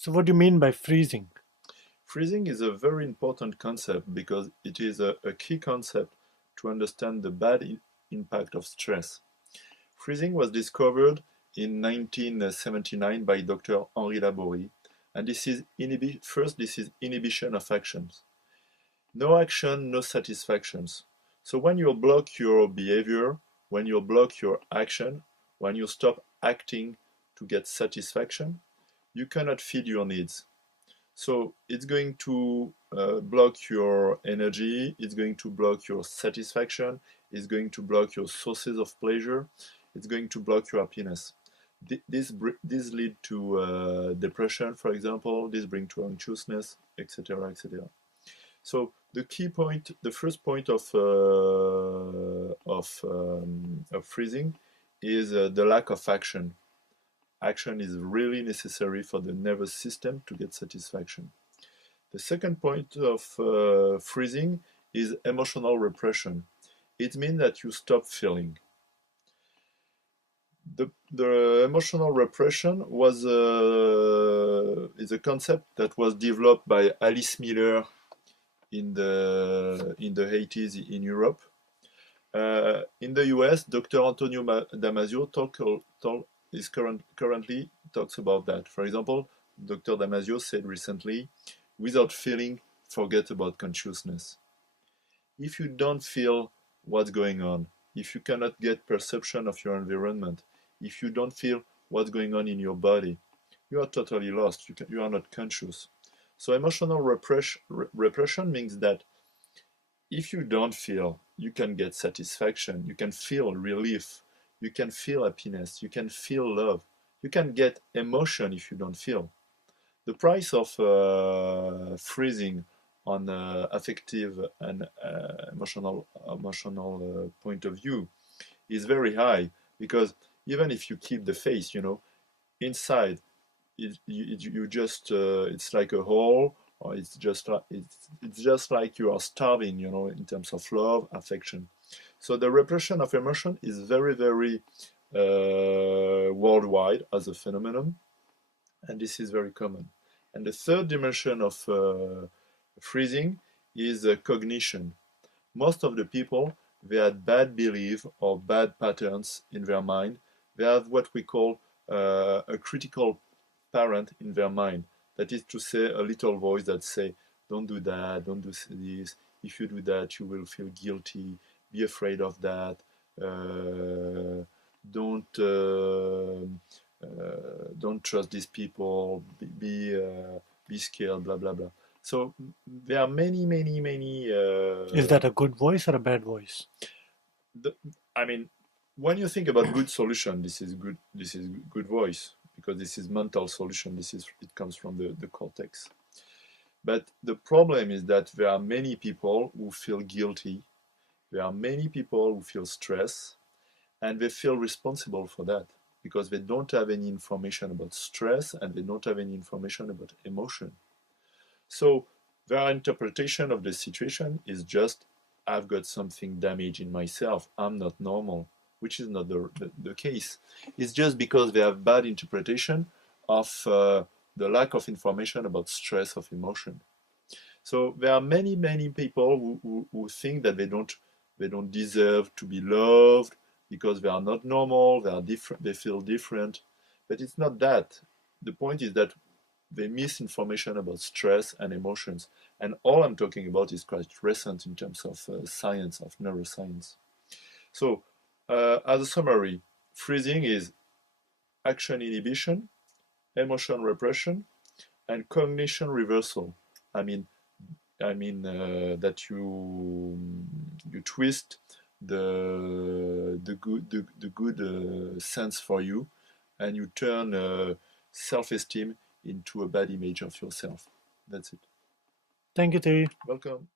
So what do you mean by freezing? Freezing is a very important concept because it is a key concept to understand the bad impact of stress. Freezing was discovered in 1979 by Dr. Henri Laborie, and this is inhibition of actions. No action, no satisfactions. So when you block your behavior, when you block your action, when you stop acting to get satisfaction, you cannot feed your needs. So it's going to block your energy, it's going to block your satisfaction, it's going to block your sources of pleasure, it's going to block your happiness. This lead to depression, for example, this bring to anxiousness, etc., etc. So the key point, the first point of freezing is the lack of action. Action is really necessary for the nervous system to get satisfaction. The second point of freezing is emotional repression. It means that you stop feeling. The emotional repression is a concept that was developed by Alice Miller in the 80s in Europe. In the US, Dr. Antonio Damasio currently talks about that. For example, Dr. Damasio said recently, without feeling, forget about consciousness. If you don't feel what's going on, if you cannot get perception of your environment, if you don't feel what's going on in your body, you are totally lost. You are not conscious. So emotional repression means that if you don't feel, you can get satisfaction, you can feel relief, you can feel happiness, you can feel love, you can get emotion if you don't feel. The price of freezing on affective and emotional point of view is very high because even if you keep the face, inside you just it's like a hole, or it's just like you are starving, in terms of love, affection. So the repression of emotion is very, very worldwide as a phenomenon, and this is very common. And the third dimension of freezing is cognition. Most of the people, they had bad belief or bad patterns in their mind. They have what we call a critical parent in their mind. That is to say, a little voice that say, "Don't do that. Don't do this. If you do that, you will feel guilty. Be afraid of that. Uh, don't don't trust these people. Be scared. Blah blah blah." So there are many, many, many. Is that a good voice or a bad voice? The, I mean, when you think about good solution, this is good. This is good voice because this is mental solution. It comes from the cortex. But the problem is that there are many people who feel guilty. There are many people who feel stress, and they feel responsible for that because they don't have any information about stress and they don't have any information about emotion. So their interpretation of the situation is just, I've got something damaged in myself. I'm not normal, which is not the case. It's just because they have bad interpretation of the lack of information about stress of emotion. So there are many, many people who think that they don't deserve to be loved because they are not normal, they are different, they feel different. But it's not that. The point is that they miss information about stress and emotions. And all I'm talking about is quite recent in terms of science, of neuroscience. So, as a summary, freezing is action inhibition, emotion repression, and cognition reversal. I mean, that you twist the good sense for you, and you turn self-esteem into a bad image of yourself. That's it. Thank you, Terry. Welcome.